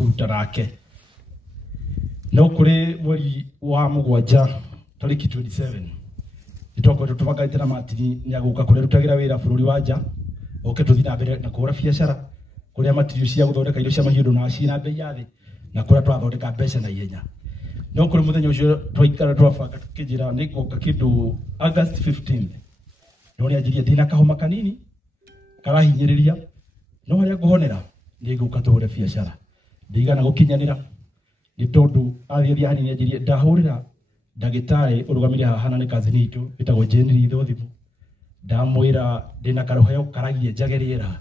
kuruta nake no kuri mweri wa mugwanja tariki 27 itoko tutubagaite na matini ni aguka kure rutagira wira bururi wanja oke tuthina mbere na kura biashara kuria matirio cia guthondeka irio cia mahiundu na cina bei yathi na kuria twathondeka mbeca na ihenya no kuri muthenya ucio twaikara twabanga tukijira ni goka kindu August 15 no ni ajiria dina kahoma kanini karahinyiriria no haria guhonera ni guka tugure biashara ndigana gukinyanira ni tondu athia hanini ajiria ndahurira ndagitari urugamire hana ni kazi nitu bitagwo jenri thothimu ndamwira ndina karoheo karagie njageriera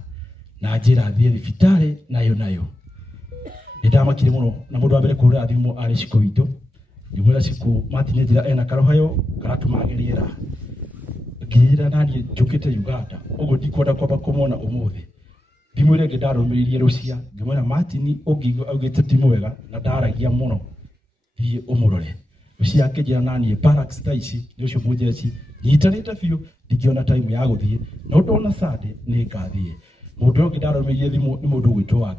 na njira thie thibitari nayo ndamakire muno na mundu wa mbere kura thimu ari ciko witu ndimwira ciko matinye njira ena karoheo karatumageriera ngira nani njukite Uganda ugo ndikwenda kwamba kumona umuthi ndimwire ngidarumiririe rucia ngimwira matini ugigo augite ti mwega na ndaragia muno thie umurore rucia akijira nani barracks taici ndio mujeci nyitanite biu ndikiona time ya guthie no ndona sade ni ngathie mundu ngidarumiririe thimu ni mundu gwitwo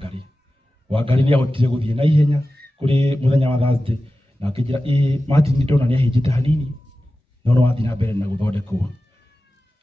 Wangari ni ahotire guthie na ihenya kuri muthenya wa Thursday na akijira matini ndona ni ahijite hanini no wathi na mbere na guthondekwo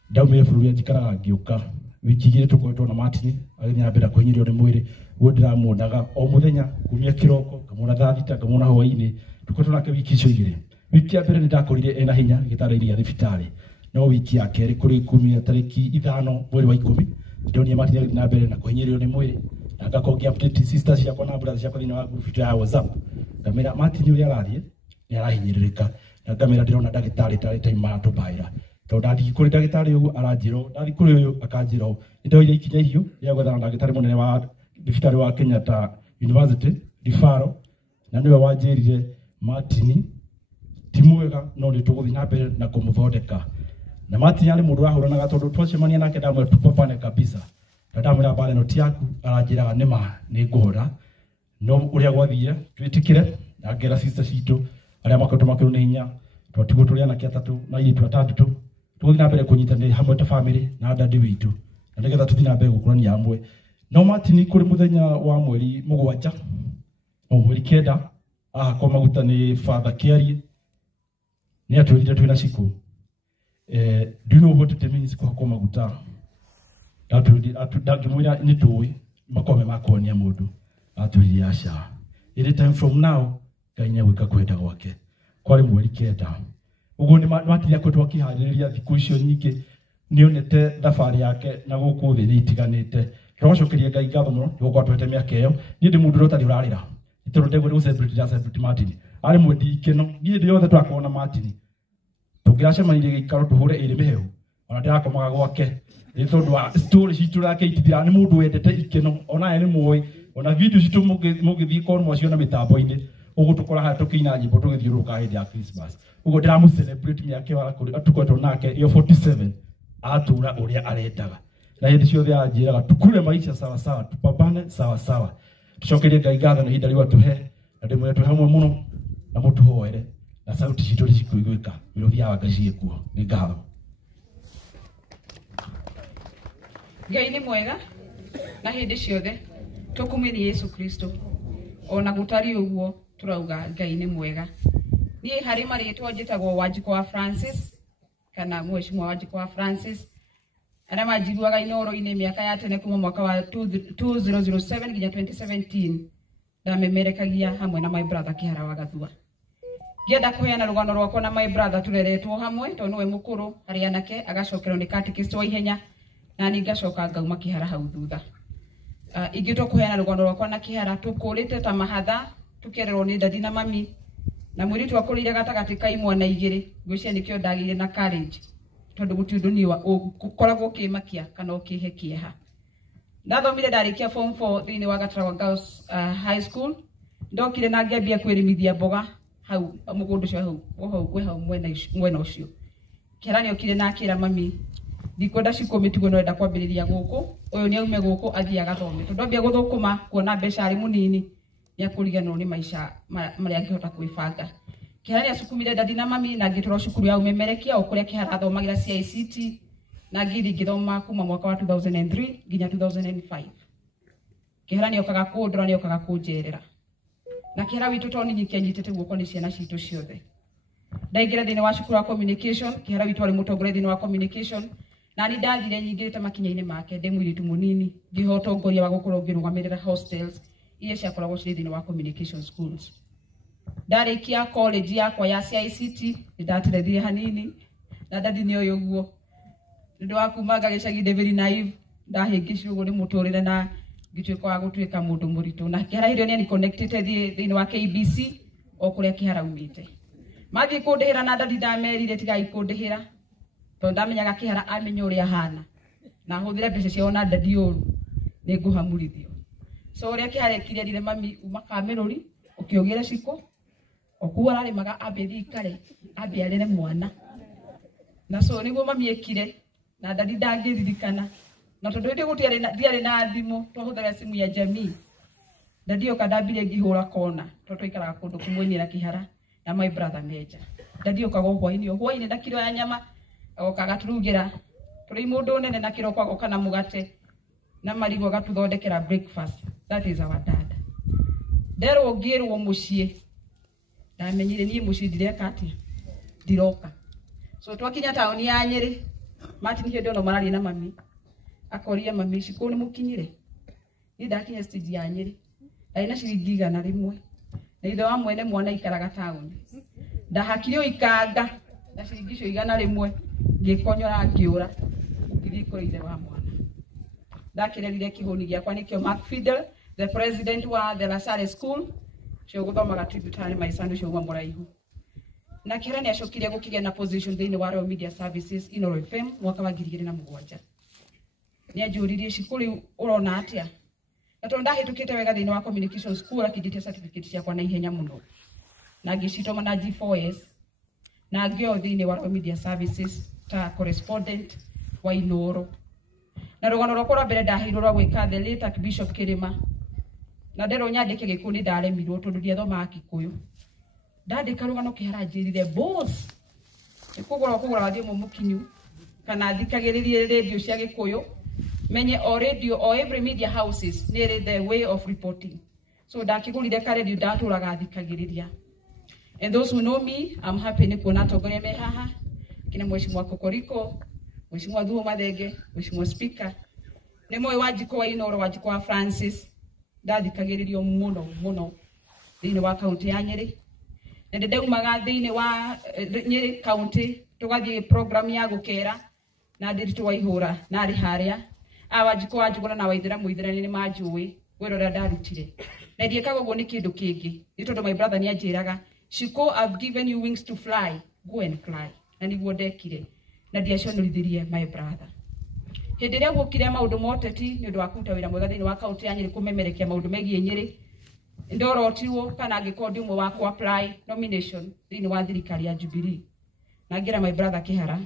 ndaumire bururi njikaraga ngiuka wiki igire tukoretwo na matini agithia mbere kuhinyirio ni mwiri guo ndiramuonaga o muthenya kumia kiroko kamona thaathita kamona hwaini tukoretwo nake wiki icio igire wiki ya mbere ndakorire ena hinya gitara-ini ya thibitari no wiki ya keri kuri kumia tariki 5 mweri wa 10 ndonia matini na mbere na kuhinyirio ni mwiri na ngakongia update sisters yakwa na brothers yakwa thina wa group ya WhatsApp ngamira matini uri arathie ni arahinyiririka na ngamira ndirona ndagitari tari time matubaira to ndathi kuri ndagitari uyu aranjiro ndathi kuri uyu akanjiro ndoire ikinya hiyo ya gwetha ndagitari munene wa thibitari wa Kenyatta University Rifaro na niwe wanjirire matini timwega no ni tuguthi na mbere na kumuthondeka na matini ari mundu ahuranaga tondu twacemania nake ndamwe tupapane kabisa ndamwira bale no tiaku aranjiraga nima ni nguhura no uria gwathie twitikire na ngera sister citu aria makoto makiru ni hinya twatigo tuli ana kiatatu na yitu atatu tuguthi na mbere kunyitanira hamwe ta family na ndandi witu na nigetha tuthi na mbere gukurania hamwe no matini kuri muthenya wa mweri mugwanja o mweri kenda kwa maguta ni Father Kiari ni atwirire twina ciku do you know what it means kwa maguta atudagimwira ni tuwi makome makonia mundu atwirire aca any time from now kainya gwika kwenda gwake kwari mweri kenda uguo ni matiria kwetwa kihariria thiku icio nyingi nionete thabari yake na guku thi ni itiganite twacokeria Ngai ngatho muno gukwa twete miaka iyo ni ndi mundu rotari urarira itoro ndego ni celebrity Martin ari mwendi ikeno ni ndi yothe twakona Martin tungiracemanirie gikaro tuhure iri miheu ona ndirakomaga gwake ni tondu wa story citu rake itithira ni mundu wendete ikeno ona ni muoi ona video citu mugithii kon mwacio na mitambo-ini ugu tukora ha tukina nyimbo tugithiuruka hindi ya Christmas ugu ndiramu celebrate miaka wa kuri atukwetwo nake iyo 47 atura uria arendaga na hindi ciothe anjiraga tukure maisha sawa sawa tupambane sawa sawa tucokerie Ngai ngatho na hinda riu atuhe na ndimwe tu hamwe muno na mutuhoere na sauti citu cikuiguika miruthia wa Ngai ciekuo ni ngatho. Ngai ni mwega na hindi ciothe tukumiri Yesu Kristo ona gutari uguo turauga Ngai ni mwega. Ni hari maritwa njitagwo Wanguku wa Francis kana mheshimiwa Wanguku wa Francis ana majiruaga inoro-ini miaka ya tene kuma mwaka wa 2007 nginya 2017 ndamemerekagia hamwe na my brother kihara wa gathua ngenda kuheana rugano rwakwa na my brother tureretwo hamwe to niwe mukuru hari anake agacokerwo ni catechist wa ihenya na ni ngacoka ngauma kihara hau thutha ingitwo kuheana rugano rwakwa na kihara tukurite ta mahatha tukererwo ni dadi na mami na mwiritu wakurire gatagati ka imwe na igiri ngwiciria nikio ndagire na courage tondu gutindu ni wa gukoragwo kimakia kana ukihekia ndathomire ndarikia form 4 thini wa Gathua Girls High School ndokire na ngiambia kwirimithia mboga hau mugundu cio hau mwena ucio kirani okire na akira mami ndikwenda cikomitigo no enda kwambiriria guku uyu ni aume guku athia gathome tondu ambia guthukuma kuona mbeca ari munini ya kuriganwo ni maisha maria angihota kwibanga kirani asukumire dadi na mami na ngitoro cukuru ya umemerekia okuria kihara athomagira CICT na ngiri ngithoma kuma mwaka wa 2003 nginya 2005 kihara ni okaga kundura ni okaga kunjerera na kihara witu to ni nyitete guoko ni ciana citu ciothe ndaingira thini wa cukuru wa communication kihara witu ari mutongore thini wa communication na ni ndathire nyingirite makinya-ini make ndi mwiritu munini ngihota ngoria wa gukura ngirugamirira hostels iria ciakoragwo ciri thini wa communication schools ndarikia college yakwa ya CICT ndatirethire hanini na ndathini uyu guo ndu wa kumaga gicagi very naive ndahingicirwo uguo ni muturire na ngituika wa gutuika mundu muritu na kihara hirio ni connected thini wa KBC o kuria kihara umite mathi kundihira na ndathi ndamerire tigai kundihira to ndamenyaga kihara amenya uria hana na huthire mbeca ciao na ndathi uru ni nguhamurithio so uria kihara ekire mami uma kameruri ukiugira ciko okuwa ari maga abethi kare abiarire mwana na so niguo mami ekire na ndathi ndangirikana na tondu ndi gutiari na thimu twahuthaga simu ya jamii ndathi okadambire ngihura kona tondu ikaraga kundu kumwenira kihara na my brother Meja ndathi okaga hwaini na kiro ya nyama okaga turugira turi mundu nene na kiro kwago kana mugate na marigo gatuthondekera breakfast. That is our dad. Dero ngirwo mucie ndamenyire nie mucie ndireka atia ndiroka so twakinya taoni ya Nyeri Martin hio ndono marari na mami akoria mami ciku ni mukinyire ni ndakinya stage ya Nyeri ndaina ciringi 100 na ithe wa mwene mwana ikaraga taoni ndahakire ikanga na ciringi cio 100 ngikonyora ngiura ngithiko ithe wa mwana ndakirerire kihoni giakwa nikio Mark Fidel the president wa the Lasare school cio guthomaga tributary maisandu cio muraihu na kihara ni acokire gukigia na position thini wa Royal Media Services Inoro FM mwaka wa 2007 ni ajuririe cukuru urona atia na tondu ndahitukite wega thini wa communication school akindite certificate ciakwa na ihenya muno na ngicitoma na G4S na ngio thini wa Royal Media Services ta correspondent wa Inoro na rugano rwakwa mbere ndahirwo rwa gwika the late Archbishop Kirima na ndero nyandike gikundi ndaremirwo tondu ndiathoma Gikuyu ndandika rugano kihara njirire boss kugura radio mukinyu kana thikagiririe radio cia Gikuyu menye o radio or every media houses near the way of reporting so ndakigurire ka radio ndaturaga thikagiriria. And those who know me, I'm happy ni kuona togore me haha kina mheshimiwa Kokoriko, mheshimiwa Dhuo Mathenge, mheshimiwa speaker ni moyo wajiko wa Inoro wajiko wa Francis ndathikagiririo muno thini wa county ya Nyeri na ndeumaga thini wa Nyeri county tugathie program ya gukera na ndiritu wa ihura na ari haria awajiko wajiko na waithira muithira ni majui wirora ndarutire na ndiekaga uguo ni kindu kingi ni tondu my brother ni anjiraga Shiko, I've given you wings to fly, go and fly na niguo ndekire na ndiaconorithirie my brother hindi ria gukire maundu moteti ni undu wa kuruta wira mwega thini wa county ya Nyeri kumemerekia maundu megie Nyeri ndorotirwo kana ngikondi umwe wa ku apply nomination thini wa thirikari ya Jubilee na ngira my brother Kihara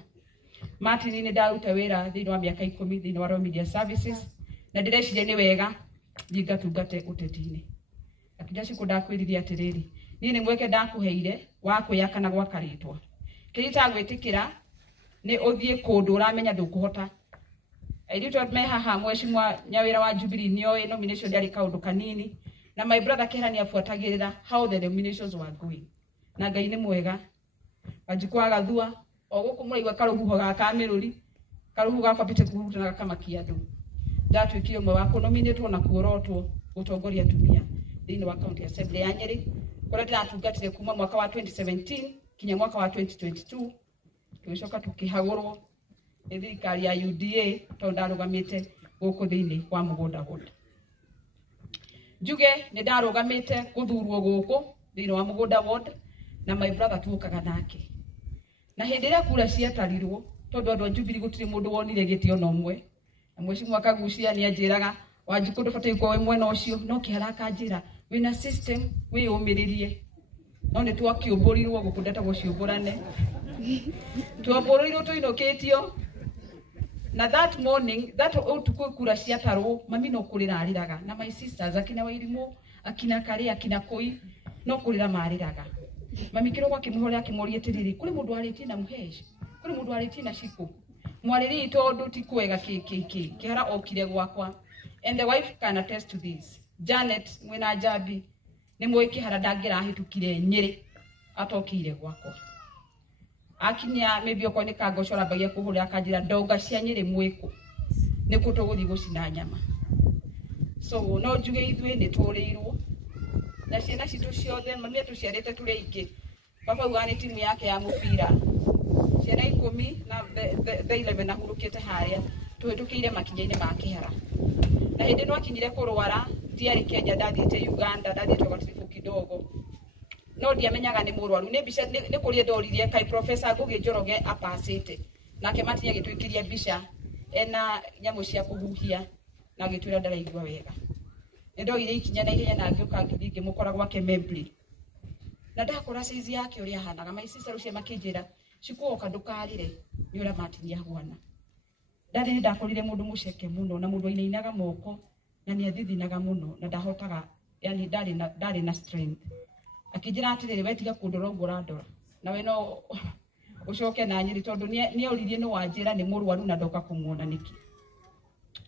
Martin ni ndaruta wira thini wa miaka 10 thini wa Royal Media Services na ndireciria ni wega ngatungate uteti-ini akija ciku ndakwiririe atiriri ni mweke ndakuheire wa kuyaka na gwakaritwa kirita gwitikira ni uthie kundu uramenya ndukuhota airito me haha mheshimiwa nyawira wa Jubilee nioe nomination yari kaundu kanini na my brother Kihara ni afuatagirira how the nominations were going na Ngai ni mwega wajikwa gathua o guku muraigwa karuhuho ga kamiruri karuhuho ga kwapite kurutana kama kiadu ndatwikire mwe wa kunominatwo na kuorotwo utongoria tumia thini wa county assembly ya Nyeri kora ndatungatire kuma mwaka wa 2017 kinya mwaka wa 2022 tugicoka tukihagurwo ni thirikari ya UDA tondu ndarugamite guku thini wa mugunda gundi njuge ni ndarugamite guthurwo guku thini wa mugunda ward na my brother tukaga nake na hindi ria kura ciatarirwo tondu andu a Jubilee gutiri mundu wonire gitio no mwe na mheshimiwa Kagucia ni anjiraga wajiku ndubatie kwa mwena ucio no Kihara kanjira wina system we umiririe no ni twakiumburirwo gukundeta guciumburane twamburirwo tuinoketio na that morning that utukwe kura ciatarwo mami no kurira ariraga na my sisters akina Wairimu akina Kari akina Koi no kurira mariraga mami kirogwa kimuhore akimurie tiriri kuri mundu ariti na muheshi kuri mundu ariti na Shiku mwariri tondu ti kwega Kihara okire gwakwa And the wife can attest to this. Janet mwena Jabi ni mwiki haradagira hitukire Nyeri atokire gwakwa. Akinya maybe okone kagoshora bagia kuhura akajira ndoga cia Nyeri mwiko ni kutoguthi gucina nyama. So no njuge ithwe ni turirwo na ciana citu ciothe mami tuciarite turi ingi. Papa ugani timu yake ya mupira ciana 10 na the 11 na hurukite haria tuhitukiire makinyaine ma kihara. Na hindi no akinyire kurwara ndiari Kenya ndathite Uganda ndathite gatifu kidogo. No ndiamenyaga ni murwaru ni bisha ni kurie ndoririe kai professor Ngugi Njoroge apasite nake matinya gitwikirie bisha ena nyamu cia kuhuhia na gitwira ndaraigwa wega. Ndo ile ikinya na ihenya na ngioka ngithinge mukora gwake membri. Na ndakora size yake uri ahanaga my sister ucie makinjira cikuoka ndukarire ni ura matinya hwana. Ndari ndakorire mundu muceke muno na mundu inainaga moko na ni athithinaga muno na ndahotaga yani ndari na strength. Akijira atirire wetiga kundorongora ndora na we no ucoke na Nyeri tondu ni oririe no wanjira ni murwaru na ndoka kumuona niki.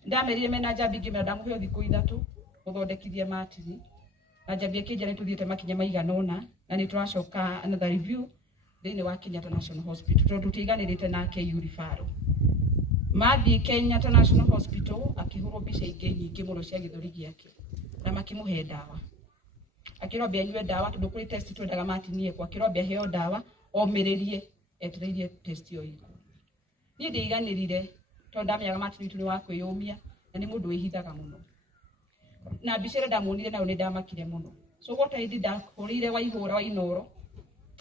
Ndamerire mena Jabi ngimera ndamuhe thiku ithatu guthondekithia matini na Jabi akinjira ni tuthiete makinya maiganona na ni turacoka another review thini wa Kenyatta National Hospital tondu tiganirite na KU referral. Mathi Kenyatta National Hospital akihurwo bica ingi nyingi muno cia githuri giake na makimuhe dawa. Akirobia anywe dawa tondu kuri test twendaga matini ekwa akirobia heo dawa omiririe etereirie test yo iko. Ni ndiganirire tondu ndamenyaga matini tu ni wa kwiyumia na ni mundu wihithaga muno. Na bicere ndamunire nayo ni ndamakire muno. So what I did ndakorire waihura wa inoro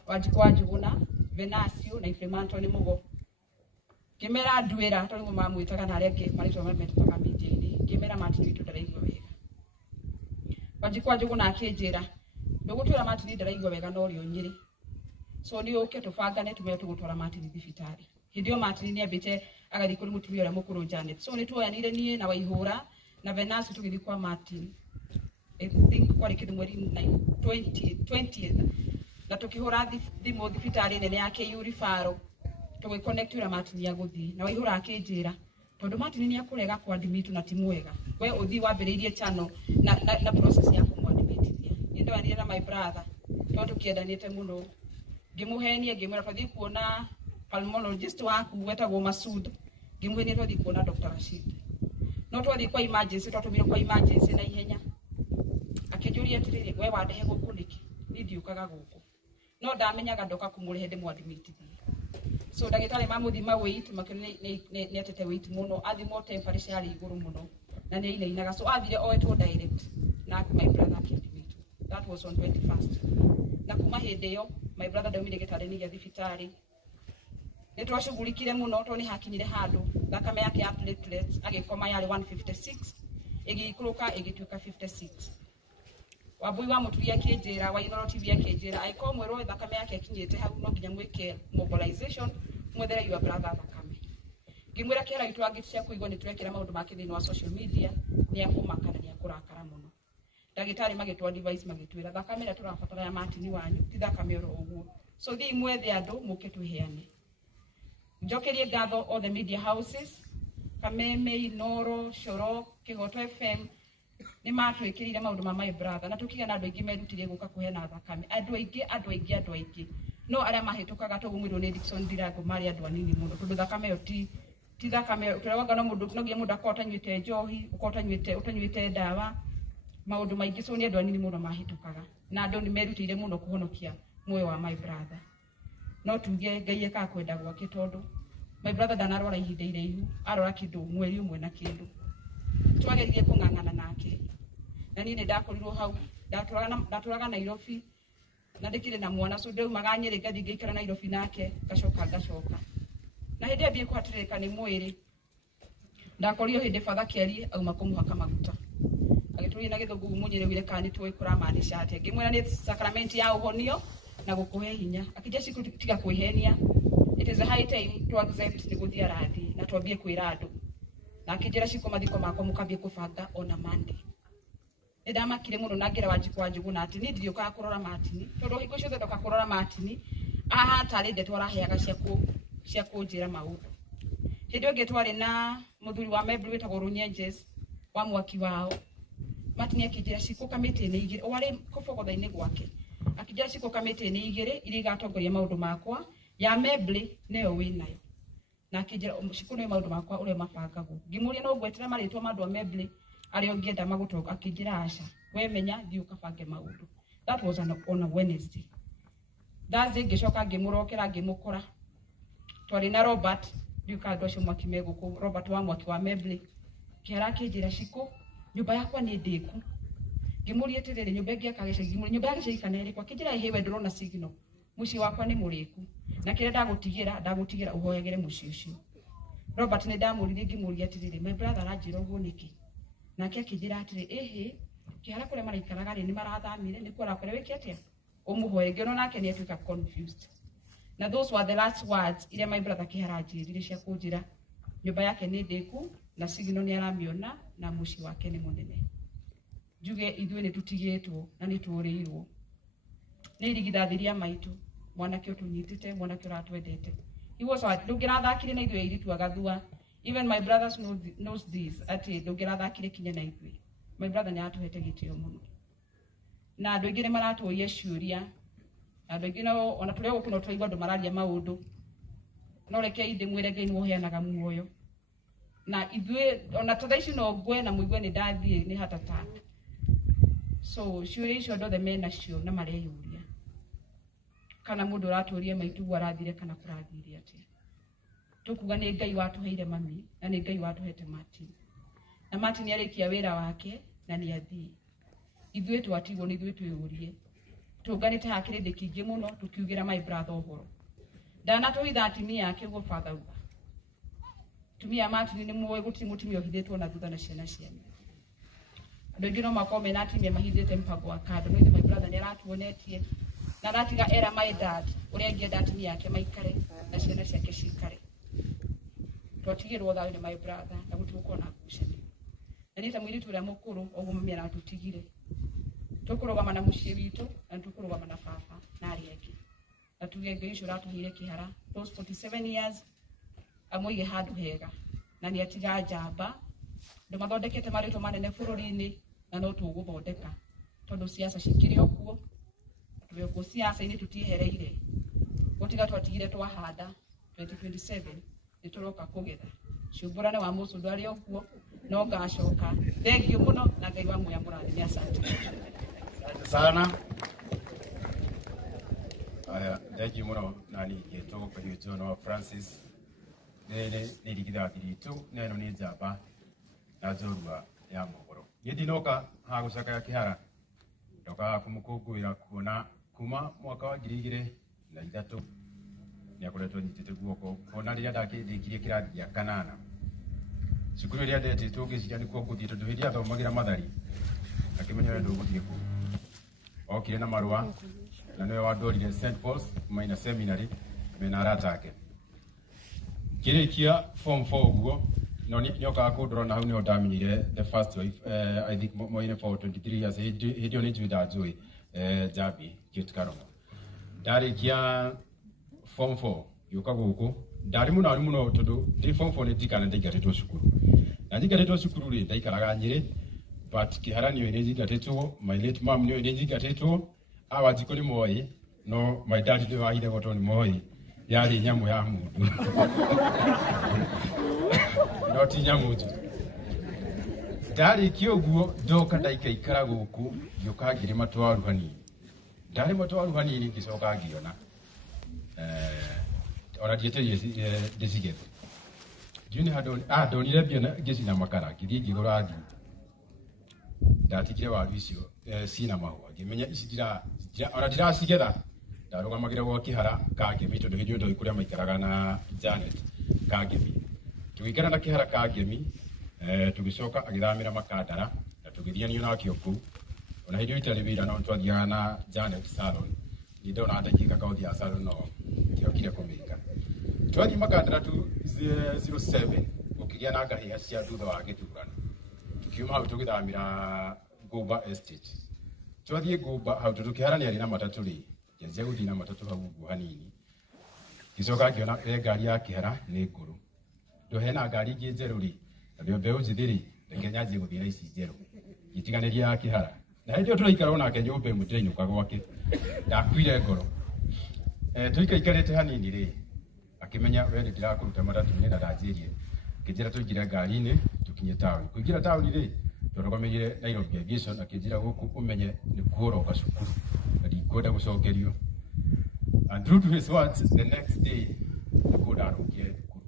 wajikwa njuguna Venasio na Ifremanto ni mugo. Kimera nduira tondu mu mamwitaga na aria ngi maritwa mametaga media-ini kimera matini tu ndaraigwa wega. Wajikwa njuguna akinjira ndugutwira matini ndaraigwa wega no rio Nyeri. So ni uke tubangane tume tugutwara matini thibitari. Hindio matini ni ambite agathi kuri mutumia uria mukuru Janet. So ni tuoyanire nie na waihura na Venasio tugithi kwa matini. I think kwari kindu mweri 20th na tukihura thimu thibitari nene ya KU referral tuwe connect ura matini ya guthi na waihura akinjira tondu matini ni akurega kwa admit na timu wega we uthi wambiriirie channel na process ya kumwadmitithia ni ndo anire na my brother tondu kiendanite muno ngimuhenia ngimwira twathi kuona pulmonologist waku wetagwo Masud ngimuhenia twathi kuona Dr. Rashid no twathi kwa emergency twatumire kwa emergency na ihenya akinjuria atiriri we wandehe guku niki ni ndiukaga guku no ndamenyaga ndoka kumurihe ndimwadmitithia. So dagitari mamuthima weight makene ni atete weight muno athimo temperature yari iguru muno na ni inainaga so athire oetwo direct na my brother akindimit. That was on 21st. Na kuma hindi yo my brother ndaumire gitari ni thibitari ni twashughulikire muno to ni hakinyire handu thakame yake ya platelets agikoma yari 156 igikuruka igituka 56. Wabui wa muturia kinjira wa inoro TV akinjira aiko mwero thakame yake akinyite hau no nginya mwike mobilization mwethera your brother thakame. Ngimwira kera gitu agitia kuigwa ni turekera maundu make thini wa social media ni akumakana ni akurakara muno. Dagitari magitwa device magitwira thakame na turafatara ya matini wanyu ti thakame oro uguo. So thi mwethe andu muke tuheane. Njokerie ngatho all the media houses Kameme, Inoro, Shoro, Kihoto FM ni matwikirire maundu ma my brother na tukigana andu aingi merutire guka kuheana thakame andu aingi no aria mahitukaga tugumwirwo ni Dickson Ndirango mari andu anini muno tondu thakame yo ti thakame turawaga no mundu no ngiye mundu akota nywite njohi ukota nywite dawa maundu maingi so ni andu anini muno mahitukaga na andu ni merutire muno kuhonokia moyo wa my brother no tuge Ngai eka kwenda gwake tondu my brother ndanarwara ihinda iraihu arora kindu mweri umwe na kindu twageririe kung'ang'ana nake na ni ndakorirwo hau ndaturaga Nairobi na ndikire na mwana so ndeu maganyire ngathi ngikara Nairobi nake gacoka na hindi ambie kuhatirika ni mwiri ndakorio hindi father kiari auma kumuhaka maguta agituria na githungu munyire wire kani tuwe kuramaanisha ate ngimwira ni sacrament ya uhonio na gukuhe hinya akija siku tiga kuihenia. It is a high time to accept ni guthia rathi na twambie kwira andu na akijira ciko mathiko mako mukambie kubanga ona Monday. Ndamakire muno nagira wajikwa njuguna ati ni ndiriuka kurora matini tondu hiko ciothe ndoka kurora matini aha tari nde twaraheaga cia kunjira maundu. Hindi ungi twari na muthuri wa membri wetagwo Runyenjes wa mwaki wao matinia kijira ciko kamiti-ini igire wari kobogotha-ini gwake akijira ciko kamiti-ini igire iri gatongoria maundu makwa ya meble neyo winayo na akijira ciko no maundu makwa ure mabangagwo ngimuria no gwetera maritwa mandu a meble ari ongienda magutoka akijira aca we menya thiu kabange maundu. That was on a Wednesday. Thursday ngicoka ngimurokera ngimukora twari na Robert duka ndosho mwaki meguku Robert wa mwaki wa meble kera kijira ciko nyumba yakwa ni ndiku ngimuria tirire nyumba ngi akagesha ngimuria nyumba yake cikana iri kwa kijira ihewe ndrona signal muci wakwa ni muriku na kire ndagutigira uhoyagire muci ucio. Robert ni ndamurire ngimuria tirire my brother ajira uguo niki nake akijira atire ehe kihara kure maraikaraga ri ni marathamire ni kora kure wiki atia umuhoye ngeno nake ni atuika confused. Na those were the last words ile my brother kihara ajirire cia kunjira nyumba yake ni ndiku na signal ni aramiona na muci wake ni munene. Juge ithuĩ nĩ tutigĩtwo na nĩ tũũrĩirwo nĩ irigithathiria maitũ mwanake ũtũnyitĩte mwanake ũratwendete. He was ndũngĩrathakire na ithuĩ airĩtu a gathua. Even my brothers knows this atĩ ndũngĩrathakire kinya na ithuĩ. My brother nĩ atũhete gĩtĩo mũno na andũ aingĩ nĩ maratũũria ciũria andũ aingĩ no ona tũrĩa gũkũ no tũraigua andũ mararia maũndũ no reke ndĩmwĩre Ngai nĩ ũheanaga muoyo na ithuĩ ona ta ici no ngwe na mũigue nĩ ndathiĩ nĩ heart attack. So ciũria icio ndothe mena cio na mareyũria kana mũndũ ũratũũria maitũ arathire kana kũrathire atĩa. Tukuga nĩ Ngai watũheire mami na nĩ Ngai watũhete Martin na Martin arĩkia wĩra wake na nĩ athiĩ. Ithuĩ twatigwo nĩ ithuĩ twĩyũrie tũnganĩte hakĩrĩndĩ kĩingĩ mũno tũkiugĩra my brother ũhoro ndanatũitha atimia ake ũguo father uga tumia Martin nĩ mũĩ gũtirĩ mũtumia ũhithĩtwo na thutha na ciana cianyu. Andũ aingĩ no makorwo mena atimia mahithĩte mpango wa kando no my brother nĩ aratuonetie na aratiga era my dad ũrĩa angĩenda atimia yake maikare na ciana ciake cikare. Twatigĩrwo thayũ nĩ my brother na gũtigũkorwo na ngucanio na nĩ ta mũirĩtu ũrĩa mũkũrũ ũguo mami aratũtigire. Tũkũrũgama na mũciĩ witũ na tũkũrũgama na baba na arĩa angĩ na tuge Ngai ũcio ũratũheire kĩhara those 47 years amũige handũ hega na nĩ atiga njamba ndũ mathondekete marĩtwa manene bũrũri-inĩ na no tũgũthondeka tondũ siasa cikĩrĩ o kuo tũrĩ kuo siasa-inĩ tũtiehereire gũtiga twatigire twahanda 2027 nĩ tũroka kũgetha ciũmbũrane wa mũcũndũ arĩ o kuo no ngacoka thengiũ mũno na Ngai wa muoya mũrathime. Asante sana. Thank you muno nani gĩtwo kũhiũtwo no Francis nĩ irigithathi ritũ na ĩno nĩ njamba na njorua ya mohoro. Niĩ ndinoka ha gũcakaya kĩhara ndoka kũmũkũngũĩra kuona kuma mwaka wa 2003 nĩ akoretwo nyitĩte guoko kuona rĩrĩa ndakĩrĩkirie kĩrathi gĩa kanana cukuru ĩrĩa ndetĩtwo ngĩciria nĩkuo ngũthiĩ tondũ hĩndĩ athomagĩra Mathari akĩmenya ũrĩa ndũgũthiĩ kũu. Okire na marũa na nĩwe wandorire St Paul's Minor Seminary mena arata ake. Ngĩrĩkia form 4 ũguo no nĩ okaga kũndora na hau nĩho ndamenyire the first wife I think moine for 23 years hĩndĩ ĩyo nĩ njui ndanjũĩ Njambi Kĩtikaromo. Ndarĩkia form 4 gĩũka gũkũ ndarĩ mũnaru mũno tondũ ndĩ form 4 nĩ Tigana ndaingatĩtwo cukuru na ndaingatĩtwo cukuru rĩ ndaikaraga Nyĩrĩ but kĩhara nĩyo nĩ njingatĩtwo my late mom nĩyo nĩ njingatĩtwo Wanguku nĩ moĩ no my dad nĩ wahire goto nĩ moĩ yarĩ nyamũ ya mũndũ no ti nyamũ njũ. Ndarĩkia ũguo ndoka ndaikaikara gũkũ ngĩũka ngĩrĩ matwaru hanini ndarĩ matwaru hanini ngĩcoka ngĩona ona ndiĩtĩrie ndĩcigethe ndiũnĩ handũ ndonire mbia ngĩcina makara ngĩthiĩ ngĩgũra thimu ndatikire waru icio cina mahũa ngĩmenya ici ona ndiracigetha ndarũgamagĩra gwa kĩhara Kangemi tondũ hĩndĩ ĩyo ndoĩ kũrĩa maikaraga na Janet Kangemi. Tũgĩikara na kĩhara Kangemi tũgĩcoka agĩthamĩra Makandara na tũgĩthianio nakĩo kũu ona hĩndĩ ĩyo itarĩ wĩra no twathiaga na Janet salon nĩ ndona ndakĩka kaũthi ya salon no ndiokire kũmĩka. Twathiĩ Makandara 07 gũkĩgĩa na ngahĩha cia thutha wa gĩthurano tukiuma hau tũgĩthamĩra Gũmba Estate. Twathiĩ Gũmba hau tondũ kĩhara nĩ arĩ na matatũ rĩ njanjia gũthiĩ na matatũ hau ũguo hanini ngĩcoka ngĩona ngari ya kĩhara nĩ ngũrũ ndo hena ngari ingĩ njerũ rĩ na nĩo mbeũ njĩthĩ rĩ Kenya nje guthira ici njeru gitiganiria ya kihara na ndio turaikara ona ke nyumba imwe ndinyuka gwake ndakwire ngoro tuikaikarite hanini ri akimenya we ndirakuruta matatu ni na ndajirie kijira tuingira ngari-ini tukinye town kuingira town ri turakomegire Nairobi aviation akijira guku umenye ni kuoroka cukuru ndikwenda gucokerio and true to his words the next day ndarukia cukuru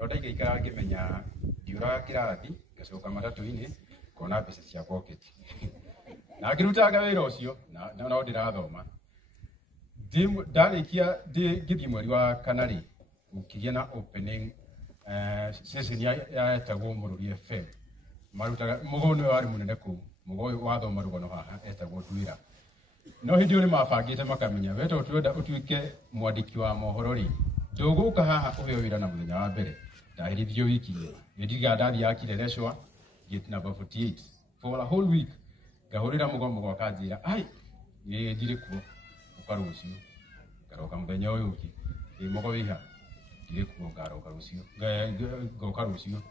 no ndaikaikara ngimenya ndiura kirathi ngacoka matatu-ini kona mbeca cia pocket na ngirutaga wira ucio na no ndirathoma ndarikia ngithii mweri wa kanari mukigia na opening session ya etagwo Mururi FM marutaga mugono wari munene ku mugoyo wathoma rugano haha etagwo Twira no hindi uri mabangite makamenya weto twenda utuike mwandiki wa mohoro ri nduguka haha uyo wira na muthenya wa mbere ndahirithio wiki ndiga ndathi yakire reshwa gate number 48 for a whole week ngahurira mugomo gwa kanjira ai ni ndiri kuo ukarucio ngaroka muthenya uyu uki mugo wiha ndiri kuo ngaroka rucio ngoka rucio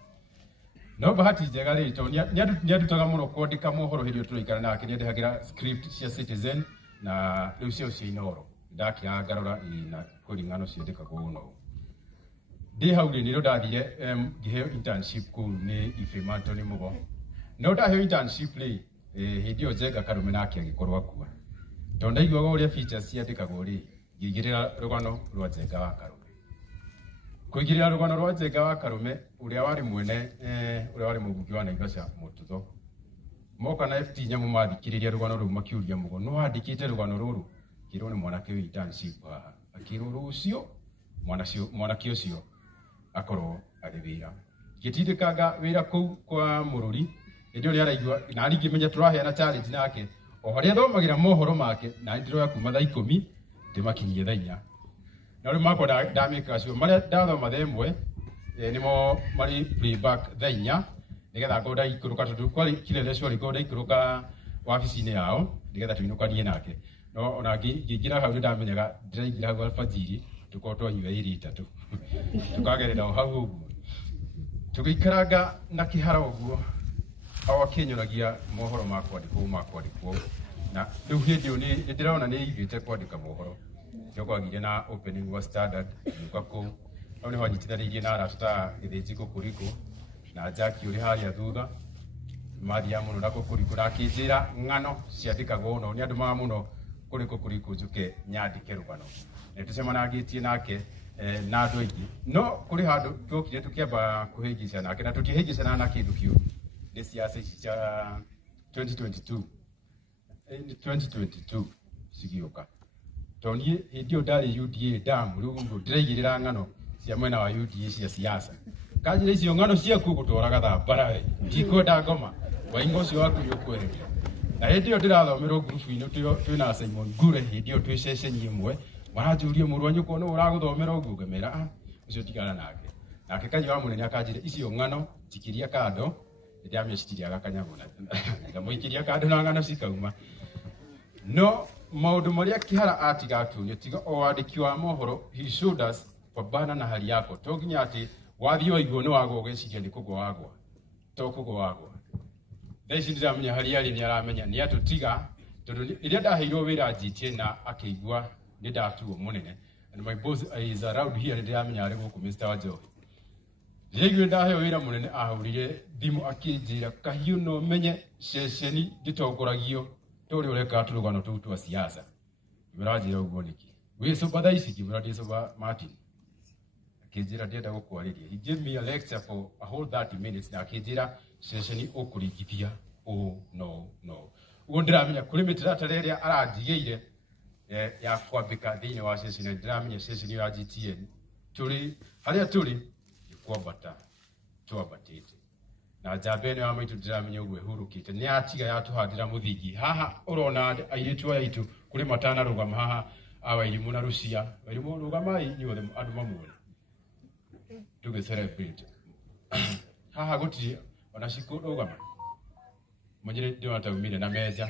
no bahati njega ri to niandutaga muno kwandika mohoro hirio turaikara nake niandehagira script cia Citizen na riu cio inoro ndakira ngarora na kuringano ciandikagwo uno ndi hau ri niro ndathire ngiheo internship ku ni Ifemanto ni mugo no ndaheo internship ri hindi ojenga karume nake agikorwa kuwa to ndaigwaga uria features ciandikagwo ri ngigirira rugano rwa jenga wa karume kuigirira rugano rwa jenga wa karume uria wari mwene uria wari mubugi wa Naivasha Mututho moka na FT nyamu mathikiriria rugano ru makiuria mugo no andikite rugano ruru kiro ni mwanake wi internship haha akiro rucio mwanake ucio akoro agithira gitindikaga wira ku kwa Mururi ndio ni araigwa na ari ngimenya turaheana challenge nake o haria thomagira mohoro make na ndiro ya kuma thaa 10 ndimakinyie thaa 4 na ri mako ndamika cio maria ndathoma themwe nimo mari playback thaa 4 nigetha ngoda ikuruka tundu kwali kilele cio ngoda ikuruka wabici-ini yao nigetha tuinukanie nake no ona ngingira hau ndamenyaga ndiraingira hau alfajiri tukoto nywe iri itatu tukagerera hau uguo tugikaranga na kihara uguo awa kinyoragia mohoro makwandikwo na riu hindi ni ndirona ni igite kwandika mohoro njokwagire na opening wa Standard ukako no ni hanyitithanirie na arata githinji kukuriko na jaki uri haria thutha mathia muno na kukuriko na kinjira ngano ciandikagwo no ni andu ma muno kuriko kuriko njuke nyandike rugano nitucemanagitie nake na andu aingi no kuri handu tukire tukiamba kuhingica nake na tutihingicana na kindu kiu ni siasa cia 2022 cigioka toni indio ndari UDA damu riu ndiraigirira ngano cia mwena wa UDA cia siasa kanjira icio ngano cia kugutoraga thambara we ndikwenda ngoma waingo ucio waku yukweheria na indio ndirathomerwo group-ini twina Simon Gure indio twi session imwe maranjurie murwanyu ko no uraguthomera uguo ngemera ucio tigana nake kanyo wa munene akanjira icio ngano tikiria kando ndiamye citiriaga kanyaguna ngamuikiria kando na ngano cikauma no maundu maria kihara atigatunye tiga o andiki wa mohoro he showed us pabana na hali yako toginya ati wathio igwo ni wago ugeciria ni kugwa wagwa to kugwa wagwa thaici ndiramenya hali yari ni aramenya ni atutiga tondu iria ndaheirwo wira njitie na akigwa ni ndatuo munene and my boss is around here ndiramenya ari guku Mr. Wajohi Yegwe ndaheo wira munene ahurire thimu akinjira kahiu no menye ceceni nditongoragio turi ureka turugano tu twa siasa imirajira uguo niki we so badaisi kimuradi so Martin akinjira ndienda gukwariria he gave me a lecture for a whole 30 minutes na akinjira ceceni ukurigithia no ugo ndiramenya kuri mitiratara iria arandigeire ya kwambika thiini wa ceceni ndiramenya ceceni ya GTN turi haria turi kwambata twabatite na jambene wa maitu ndiramenya uguo hurukite ni atiga yatuhandira muthingi haha urona airetu aitu kuri matana rugama haha awairimu na Rusia wairimu rugama inyuothe andu mamwe tuge celebrate haha guti ona ciku rugama manyire ndio ataumire na meja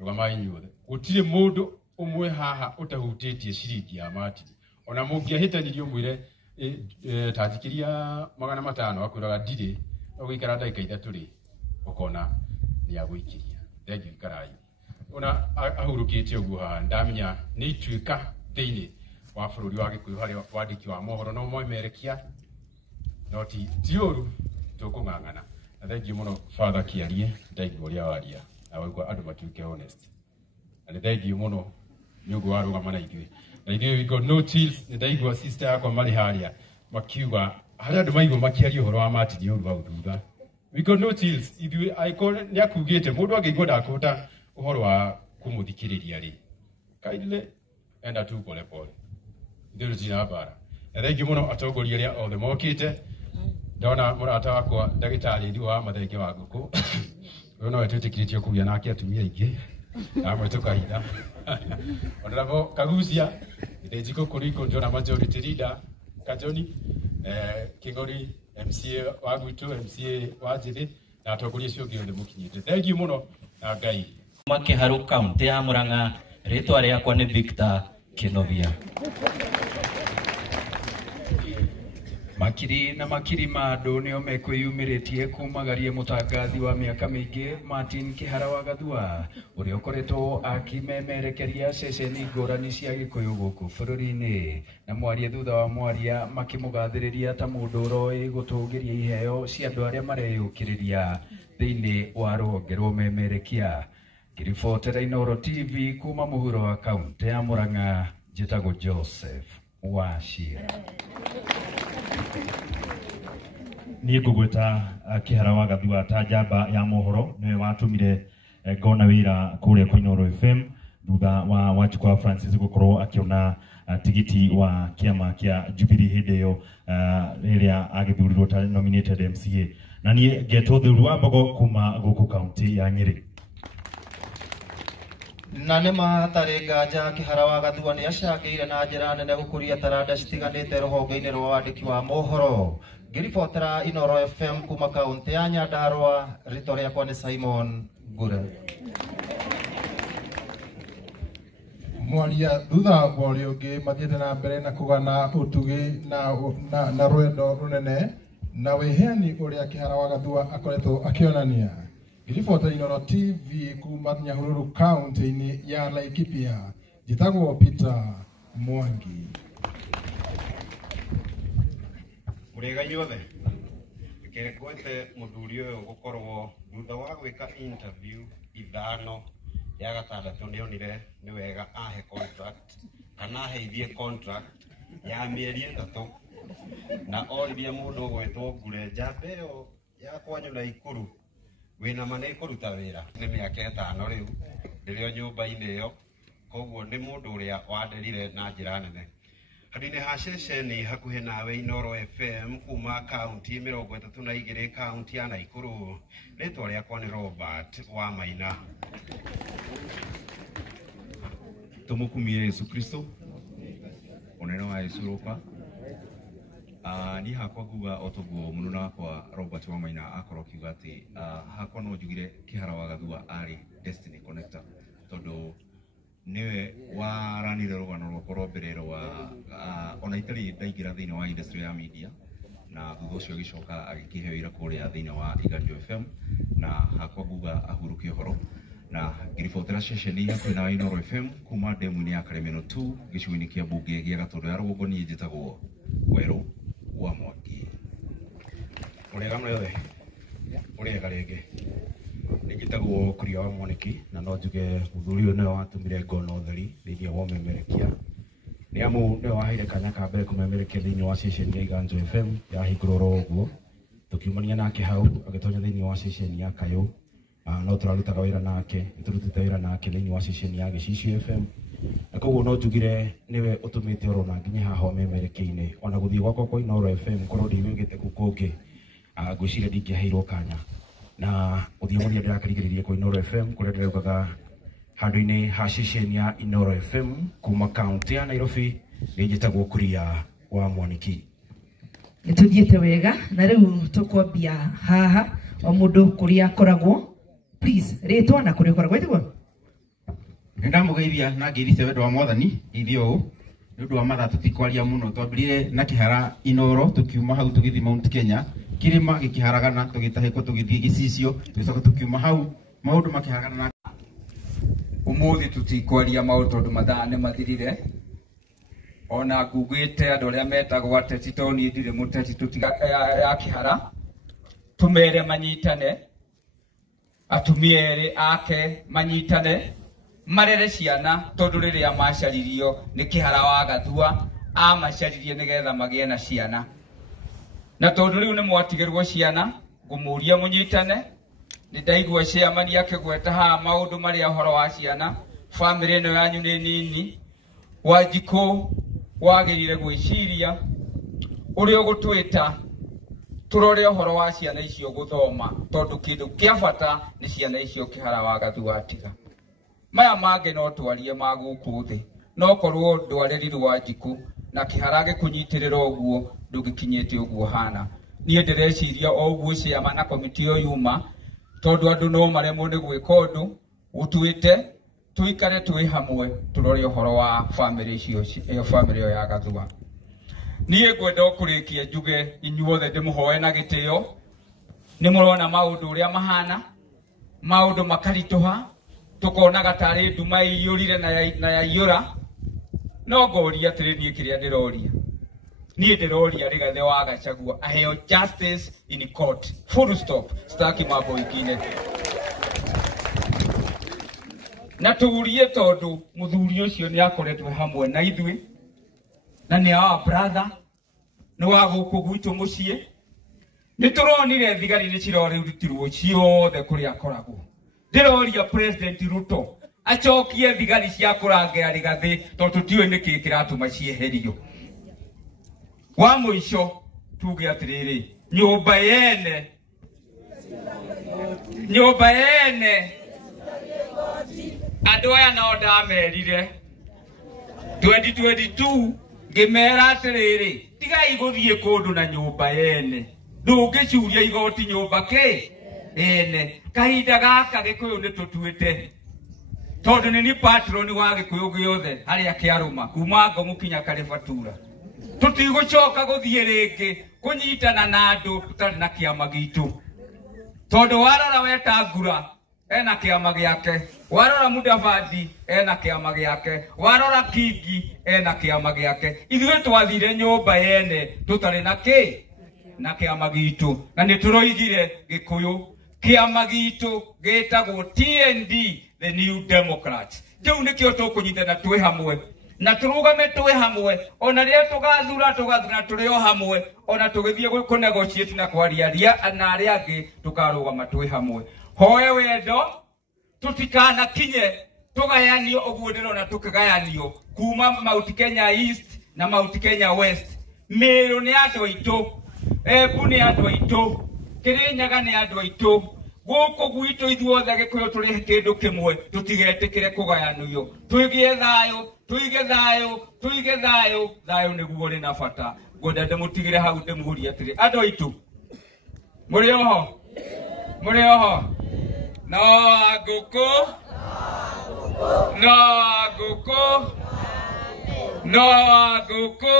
rugama inyuothe gutire mundu umwe haha utahutitie ciringi ya mati ona mungiahitanirio mwire tajikiria 500 akwiraga ndire Ogikara ndagika ithatu ri ukona ni agwikiria thengi karai ona ahurukite uguo ha ndamenya ni ituika thiini wa bururi wa Gikuyu hari wandiki wa mohoro no moimerekia no ti uru tukung'ang'ana na thank you muno Father Kiarie ndaigua ria waria na waigua andu matuike honest and thank you muno nyugo warugama na ithuĩ we got no chills ndaigua sister yakwa mari haria makiuga hari andu maigua makiaria uhoro wa matini uru hau thutha we got no chills ithuĩ aikore ni akugite mundu angĩigua ndakũhota uhoro wa kumuthikiriria ri kaidle enda tu pole pole ndio jina bara na thank you muno atongoria ria othe mokite ndona murata wakwa ndagitari ndi wa mathenge wa Wanguku uyu no etwitikiritio kugia nake atumia ingi amwe tukahitha onarabo kagucia ndejiko kuriko ndona majority leader Kajoni Kingori MCA wa Gwitu MCA wa Jiri na atongoria cio ngĩ othe mukinyite thank you muno na Ngai Makiharu kaunti ya Murang'a ritwa riakwa ni Victor Kinovia makiri na makiri madu nio mekwiyumiritie kumagaria mutangathi wa miaka mingi Martin Kihara wa gathua uria ukoretwo akimemerekeria ceceni ngũrani cia Gikuyu guku bururi-ini na mwaria thutha wa mwaria makimugathiriria ta mundu uroi gutungiria iheo cia andu aria mareyukiriria thiini wa rũhonge rwa memerekia kiribotera Inooro TV kuma muhuro wa kaunti ya Murang'a njĩtagwo Joseph Wachira ni ngũgwĩta Kihara wa gathua ta njamba ya mohoro niwe watumire ngona wira kuria kwa Inooro FM thutha wa Wanguku Francis gukorwo akiona tigiti wa kiama kia Jubilee hindi yo iria agithurirwo ta nominated MCA na nie ngetwo thuru wa mbogo kuma guku kaunti ya Nyeri na nĩ matarĩ nganja Kihara wa gathua nĩ acangĩire na njĩra nene gũkũria taranda citiganĩte rũhonge-inĩ rwa wandĩki wa mohoro ngĩribotera Inooro FM kuma kaunti ya Nyandarua rĩtwa rĩakwa nĩ Simon Ngure mwaria thutha wa ũrĩa ũngĩ mathiĩte na mbere na kũgana ũtugi na rwendo rũnene na wĩheani ũrĩa Kihara wa gathua akoretwo akĩonania ngĩribotera Inooro TV kuma Nyahururu kaunti-inĩ ya Laikipia njĩtagwo Peter Mwangi Murega inyuothe ngwete muthuri uyu gukorwo thutha wa gwika interview ithano ya gatandatũ nĩonire nĩ wega ahe contract kana aheithie contract ya mĩeri 3 na oririe mũndũ gwetwo Ngure njamba ĩyo ya kwanyu na Ikuru wĩna ma nĩ kũruta wĩra nĩ mĩaka 5 rĩu ndĩrĩ nyũmba-inĩ ĩyo koguo nĩ mũndũ ũrĩa wanderire na njĩra nene handũ-inĩ ha ceceni hakuhĩ nawe Inooro FM kuma kaunti 32 kaunti ya Naikuru rĩtwa rĩakwa nĩ Robert wa Maina tumukumie Yesu Kristo onene wa Yesu roka ni hakwa nguga otoguo mununa wakwa Robert wa Maina akorwo kiuga ati hakwa no njugire Kihara wa gathua ari destiny connector tondu niwe waranire rugano rwa mbere rwa ona itari ndaingira thiini wa industry ya media na thutha ucio agicoka agikiheo ira kuria thiini wa Iganjo FM na hakwa nguga ahurukie horo na ngiribotera ceceni hakuhĩ na Inooro FM kuma ndemu-inĩ ya Karemeno 2 gĩcigo-inĩ kĩa mbunge gĩa Gatũndũ ya rũgongo niĩ njĩtagwo Werũ wa Mwangi ũrĩgano yothe ũrĩega rĩngĩ nĩ njĩtagwo Kuria wa Mwaniki na no njuge mũthuri ũyũ nĩwe watũmire ngona ũtheri thĩinĩ wa ũmemerekia nĩ amu nĩwe waheire kanya ka mbere kũmemerekia thĩinĩ wa ceceni ya Iganjo FM yahingũrwo ũguo tũkiumania nake hau agĩtonya thĩinĩ wa ceceni ya Kayũ no turarutaga wĩra nake nĩtũrutĩte wĩra nake thĩinĩ wa ceceni ya Gĩcicio FM na koguo no njugire nĩwe ũtũmĩte orona nginya haha ũmemerekia-inĩ ona gũthiĩ gwakwa kwa Inooro FM korwo ndiumĩte kũu kũngĩ ngwĩciria ndingĩaheirwo kanya na gũthiĩ mũthia ndĩrakĩrigĩrĩria kwa Inooro FM kũrĩa ndĩraugaga handũ-inĩ ha ceceni ya Inooro FM kuma kaunti ya Nairobi nĩ njĩtagwo Kuria wa Mwaniki nĩtũthiĩte wega na rĩu tũkwambia haha o mũndũ kũrĩa akoragwo please rĩtwa na kũrĩa ũkoragwo ĩtiguo ndamugeithia na ngĩthite wendo wa mwathani ithio ũũ nĩ ũndũ wa mathaa tũtikwaria mũno twambire na Kihara Inooro tukiuma hau tũgĩthiĩ Mount Kenya kirima gikiharagana tugitahiko tugithie gicicio tucoka tukiuma hau maundu makiharagana umuthi tutikwaria maundu tondu mathaa nĩ mathirire ona ngugĩte andũ arĩa metagwo ateti to niĩ ndirĩ mũteti tutiga ya kihara tumere manyitane atumia erĩ ake manyitane marere ciana tondu rĩrĩa macaririo nĩ kihara wa gathua amacaririe nĩgetha magĩe na ciana na tondu rĩu nĩ mwatigĩrwo ciana ngũmũria mũnyitane nĩ ndaigua ciamani akĩgweta haha maũndũ marĩa ũhoro wa ciana famĩlĩ ĩno yanyu nĩ nini Wanguku wagĩrĩire gwĩciria ũrĩa ũgũtwĩta turore ũhoro wa ciana icio gũthoma tondu kĩndũ kĩa bata nĩ ciana icio kihara wa gathua tiga maya mangĩ no twarie ma gũkũ thĩ no korwo ndwarĩrirwo Wanguku na kihara gĩkũnyitĩrĩra ũguo ndũngĩkinyĩte ũguo hana niĩ ndĩreciria o ũguo ciama na komiti o yuma tondu andũ no maremwo nĩ gwĩka ũndũ ũtwĩte tuikare twĩ hamwe turore ũhoro wa famĩlĩ icio famĩlĩ ĩyo ya gathua niĩ ngwenda kũrĩkia njuge inyuothe ndĩmũhoe na gĩtĩo nĩ mũrona maũndũ ũrĩa mahana maũndũ makaritũha tukonaga tarĩ nduma ĩiyũrire na yaiyũra no ngoria atĩrĩ niĩ kĩrĩa ndĩroria niĩ ndĩroria Rigathĩ wa Gachagua aheo justice in court full stop sitaki mambo ingine na tuurie tondu muthuri ucio ni akoretwe hamwe na ithui na ni our brother no wa guku gwitu mucie ni turonire thigari ni cirore urutirwo ciothe kuri akoragwo ndiroria president Ruto acokie thigari cia kurangira Rigathĩ tondu tutiwe niki kiratuma cieherio wa muico tuge atiriri nyumba yene 'andũ aya no ndamerire 2022 ngimera atiriri tigai guthie kundu na nyumba yene ndungicuria igoti nyumba ke ene kahinda gaka gikuyu ni tutuite tondu ni patron wa gikuyu giothe haria kiaruma kuma ngomu kinya karibatura tutigucoka guthie ringi kunyitana na andu tutari na kiama gitu tondu warora wetangura ena kiama giake warora Mudavadi ena kiama giake warora Kingi ena kiama giake ithuĩ twathire nyumba yene tutari na na kiama gitu na nĩ tũroigire gikuyu kiama gitu gĩtagwo TND the New Democrats kĩu nĩkĩo tũkũnyitana twĩ hamwe na turugame twĩ hamwe ona rĩrĩa tũgathura tũrĩ o hamwe ona tũgĩthiĩ kũnegotiate na kwaria na arĩa angĩ tũkarũgama twĩ hamwe hoye wendo tutikana kinye tugayanio ũguo ndĩrona tukagayanio kuma Mount Kenya East na Mount Kenya West Meru nĩ andũ aitũ Embu nĩ andũ aitũ Kirinyaga nĩ andũ aitũ gũkũ gwitũ ithuothe gĩkũyũ tũrĩ kĩndũ kĩmwe tutigetĩkĩre kũgayanio tuige thayũ thayũ nĩguo ũrĩ na bata ngwenda ndĩmũtigĩre hau ndĩmũrie atĩrĩ andũ aitũ mũrĩ oho no Wanguku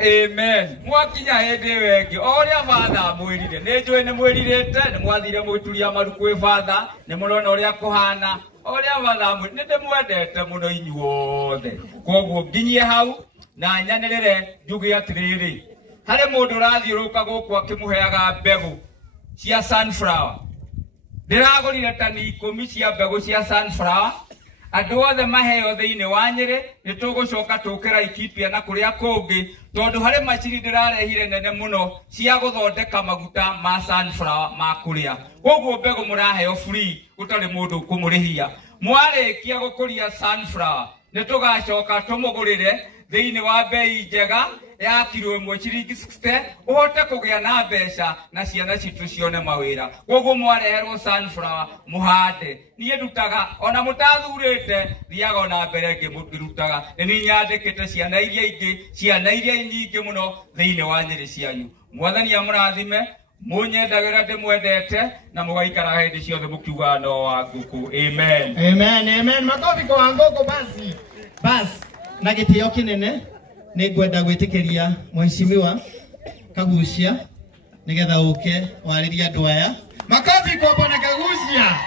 amen mwakinya hĩndĩ wengi ũrĩa father mwĩrire nĩ njũĩ nĩ mwĩrirĩte nĩ mwathire mwĩturia maru kwĩ father nĩ mũrona ũrĩa kũhana ũrĩa father mwĩrire nĩ ndĩmwendete mũno inyuothe koguo nginyie hau na nyanĩrĩre njuge atĩrĩrĩ harĩ mũndũ ũrathiũrũka gũkũ akĩmũheaga mbegũ cia sunflower ndĩragũrire tani 10 cia mbegũ cia sunflower andũ othe maheo thĩinĩ wa Nyĩrĩ nĩ tũgũcoka tũkĩra Laikipia na kũrĩa kũngĩ tondu harĩ macini ndĩrarehire nene mũno cia gũthondeka maguta ma sunflower ma kũrĩa koguo mbegũ mũraheo free gũtarĩ mũndũ kũmũrĩhia mwarĩkia gũkũria sunflower nĩ tũgacoka tũmũgũrĩre thĩinĩ wa bei njega ya kilo 1 ciringi 60 uhote kũgĩa na mbeca na ciana citũ cione mawĩra koguo mwareherwo sunflower muhande niĩ ndutaga ona mũtathurĩte thiaga ona mbere ngĩrutaga nĩ nyandĩkĩte ciana iria nyingĩ mũno thĩinĩ wa Nyĩrĩ cianyu mwathani amũrathime munyendagĩra ndĩmwendete na mũgaikara hĩndĩ ciothe mũkiuga no Wanguku amen makofi kwa Wanguku basi na gĩtĩo kĩnene nĩ ngwenda gwĩtĩkĩria mheshimiwa Kagucia nigetha uke wariria andu aya. Makofi kwa Bwana Kagucia.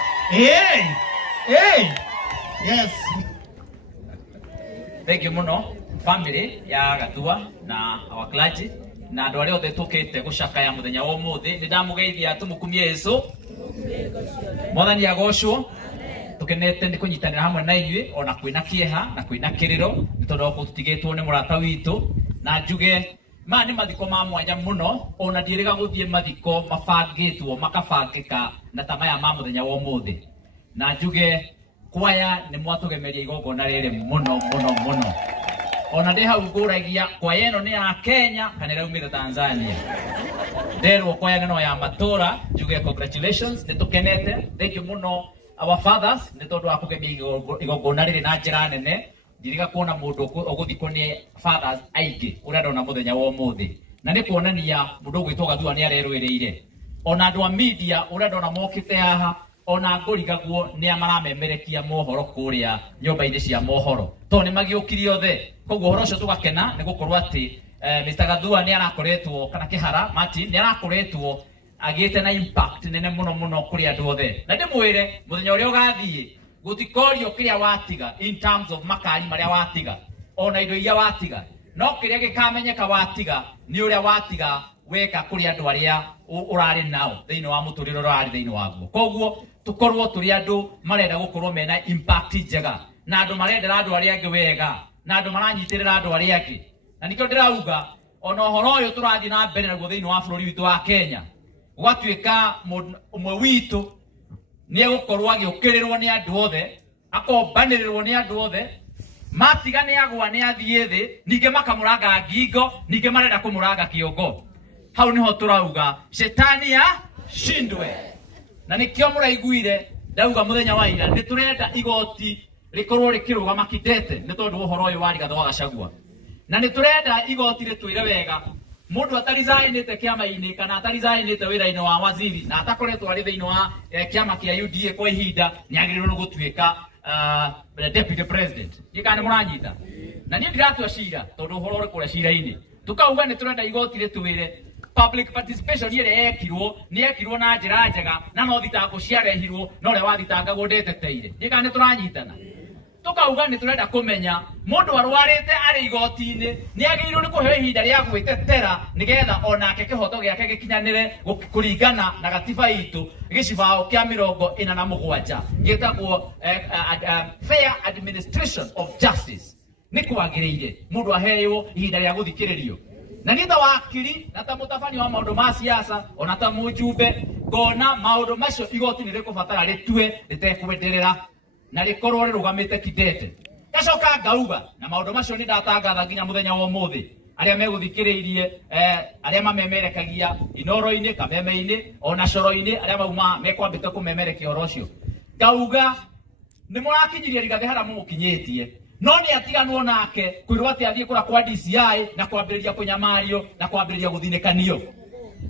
Yes. Thank you muno family ya gathua na our clergy na andu aria othe tukite gucakaya muthenya wa umuthi. Ni ndamugeithia tumukumie Yesu. Mwathani agocwo. Tukenete ndi kunyitanira hamwe na inyui ona kwina kieha na kwina kiriro ni tondu ko tutigitwo ni murata witu na njuge ma ni mathiko ma mwanya muno ona ndiriga guthie mathiko mabangitwo makabangika na tamaya ma muthenya wa umuthi na njuge kwaya ni mwatugemeria igongona riri muno ona ndi hau nguragia kwaya ino ni ya Kenya kana iraumire Tanzania nderwo kwaya no ya matura njuge congratulations ni tukenete. Thank you muno our fathers ni tondu wa kugemia igongona riri na njira nene. Ndiriga kuona mundu uguthikwo ni fathers aingi uria ndona muthenya wa umuthi na ni kuonania mundu gwitwo gathua ni arerwiriire ona andu a media uria ndona mokite haha ona ngurigagwo ni amaramemerekia mohoro kuria nyumba-ini cia mohoro to ni magiukirie othe. Koguo horo ucio tugakena ni gukorwo ati Mr. Gathua ni arakoretwo kana kihara Martin ni arakoretwo agite na impact nene muno kuri andu othe na ndimwire muthenya uria ugathie gutikorio kiria watiga in terms of makari maria watiga ona indo iria watiga no kiria gikamenyeka watiga ni uria watiga weka kuri andu aria urari nao thiini wa muturiro urari thiini waguo. Koguo tukorwo turi andu marenda gukorwo mena impact njega na andu marendera andu aria angi wega na andu maranyitirira andu aria angi na nikio ndirauga ona horo uyu turathi na mbere naguo thiini wa bururi witu wa Kenya gwatuika umwe witu ni egukorwo agiukirirwo ni andu othe akombanirirwo ni andu othe matiga ni agwa ni athie thi ninge makamuranga ngingo ninge marenda kumuranga kiongo. Hau niho turauga shetani ya shindwe na nikio muraiguire ndauga muthenya wa ira ni turenda igoti rikorwo rikirugama kidete ni tondu uhoro uyu wari gathwa gachagua na ni turenda igoti ritwire wega mundu atarizainite kiama-ini kana atarizainite wira-ini wa waziri na atakoretwo ari thiini wa kiama kia UDA kwa ihinda ni agirirwo ni gutuika deputy president gikane muranyita na ni ndiratua cira tondu uhoro uri kuria cira-ini tukauga ni turenda igoti ritwire public participation ire yekirwo na njira njega na no thitango ciarehirwo no ria wathitangagwo ndeteteire gikane turanyitana tukauga ni turenda kumenya mundu arwarite ari igoti-ini ni agirirwo ni kuheo ihinda ria gwitetera nigetha onake kihoto giake gikinyanire kuringana na gatiba itu gicibao kia 47 gitagwo fair administration of justice ni kwagiriire mundu aheo ihinda ria guthikiririo na nita wakiri na ta mutabani wa maundu ma siasa ona ta mujumbe ngona maundu macio igoti ni rikubatara ritue ritekwenderera na rikorwo rirugamite kidete gacoka ngauga na maundu macio ni ndatangatha nginya muthenya wa umuthi aria meguthikiriirie aria mamemerekagia inoro-ini kameme-ini ona coro-ini aria mauma mekwambite kumemerekia horo ucio ngauga ni murakinyiria rigathi haria mumukinyitie no ni atiganwo nake kwirwo ati athie kura kwa DCI na kwambiriria kunyamario na kwambiriria guthinikanio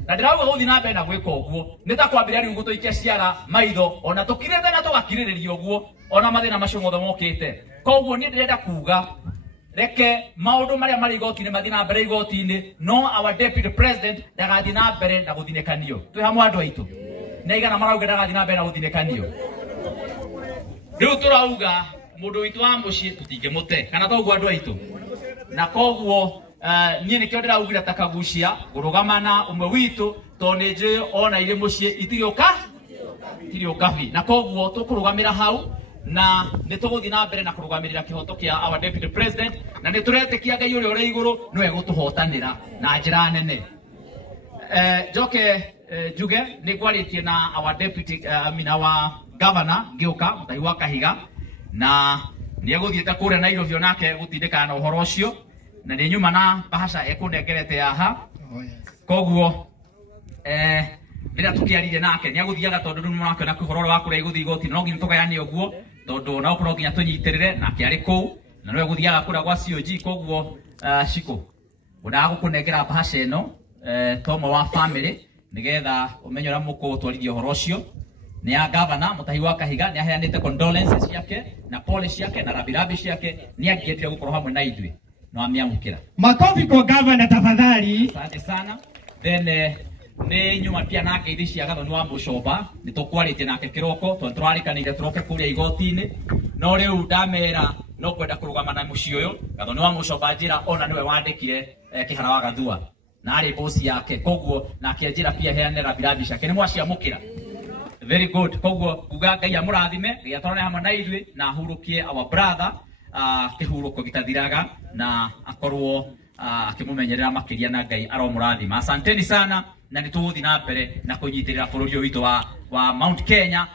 na ndirauga guthi na mbere na gwika uguo ni ta kwambiriria riu gutuikia ciara maitho ona tukirete na tugakiririria uguo ona mathina macio mothe mokite. Koguo ni ndirenda kuga reke maundu maria mari igoti-ini mathi na mbere igoti-ini no our deputy president ndagathi na mbere na guthinikanio. Twi hamwe andu aitu na igana marauga ndagathi na mbere na guthinikanio. Riu turauga mundu witu wa mucii tutingimute kana toguo andu aitu na koguo nie nikio ndiraugire ta Kagucia ngurugama na umwe witu to ni njui ona iri mucii itirioka vi na koguo tukurugamira hau na ni tuguthi na mbere na kurugamirira kihoto kia our deputy president na ni turetikia Ngai uria uri iguru no egutuhotanira na njira nene. Joke njuge ni gwaritie na our deputy our governor ngiuka mutai wa Kahiga na ni eguthiete kuria Nairobi onake gutindikana na uhoro ucio na ni nyuma na bahasha ekunengerete yaha. Koguo rira tukiarire nake ni aguthiaga tondu ndu mwake na kuhoro wa kuria iguthi igoti no nginya tugayanie uguo tondu na ukoro nginya tunyitirire nake ari ku na no eguthiaga kuria gwa COG. Koguo ciko undaga gukunengera bahasha eno tomo wa family nigetha umenyora muko twarithia uhoro ucio ni ya governor mutahi wa Kahiga ni aheanite condolences yake na policy yake na rabirabi ciake ni angiendire gukorwo hamwe na ithui no amiamukira. Makofi kwa governor tafadhali. Asante sana. Then nĩ nyuma pia na ngeithi cia gathoni wa Mũcoba nĩ tũkwarĩtie nake kĩroko tondũ tũrarikanĩire tũroke kũrĩa igoti-inĩ no rĩu ndamera no kwenda kũrũgama na mũciĩ ũyũ gathoni wa Mũcoba njĩra ona nĩwe wandĩkire kihara wa gathua na arĩ bosi yake koguo nake njĩra pia heanĩra birambi ciake nĩ mwaciamũkĩra. Very good. Koguo nguga Ngai amũrathime gĩatwarane hamwe na ithuĩ na ahurũkie our brother kĩhurũko gĩtathiraga na akorwo akĩmũmenyerera makĩria na Ngai aromũrathima. Asanteni sana na nĩ tũgũthiĩ na mbere na kũnyitĩrĩra bũrũri ũyũ witũ wa Mount Kenya.